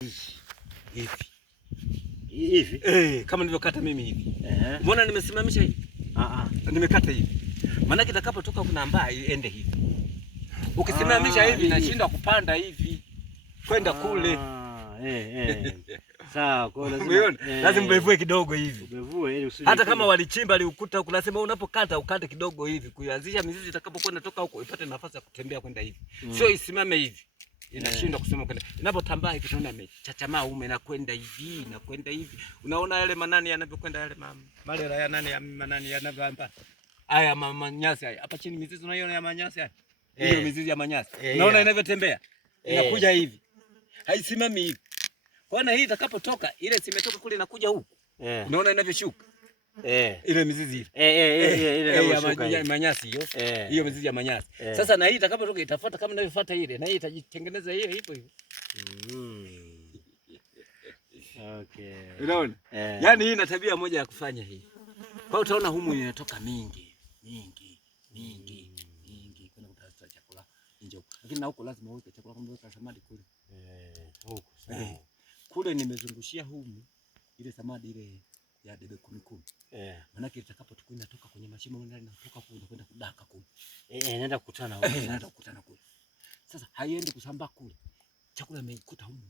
Hivi. Hivi. Kama nilivyokata mimi hivi. Mbona nimesimamisha hivi? Nimekata hivi. Maana kitakapotoka kuna mbaa iende hivi. Ukisimamisha hivi inashindwa kupanda hivi kwenda kule. Sawa, kwa lazima lazima mbevue kidogo hivi. Mbevue ili usije. Hata kama walichimba liukuta huko lazima unapokata ukate kidogo hivi kuanzisha mizizi itakapokwenda toka huko ipate nafasi ya kutembea kwenda hivi. Sio isimame hivi. Inashindwa kusema kwenda. Inapotambaa hivi tunaona amechachamaa ume na kwenda hivi na kwenda hivi. Unaona yale manani yanavyokwenda yale malela ya nani ya manani yanavyoamba. Haya manyasi haya. Hapa chini mizizi unaiona ya manyasi haya. Hiyo mizizi ya manyasi. Unaona inavyotembea? Inakuja hivi. Haisimami hivi. Kwa hii itakapotoka ile simetoka kule inakuja huku. Unaona inavyoshuka? Ile mizizi ile ya manyasi hiyo. Hiyo mizizi ya manyasi. Sasa na hii itakapotoka itafuata kama inavyofuata ile na hii itajitengeneza hiyo hivyo hivyo. Okay. Unaona? Yaani hii ina tabia moja ya kufanya hii. Kwa utaona humu inatoka mingi kwenda kutafuta chakula nje. Lakini na huko lazima uweke chakula kama uweka samadi kule. Huko sawa. Kule nimezungushia humu ile samadi ile ya debe 10. Maana itakapotoka inatoka kwenye mashimo ndani inatoka kule kwenda kudaka kule. Inaenda kukutana huko. Inaenda kukutana kule. Sasa haiendi kusambaa kule. Chakula imeikuta humu.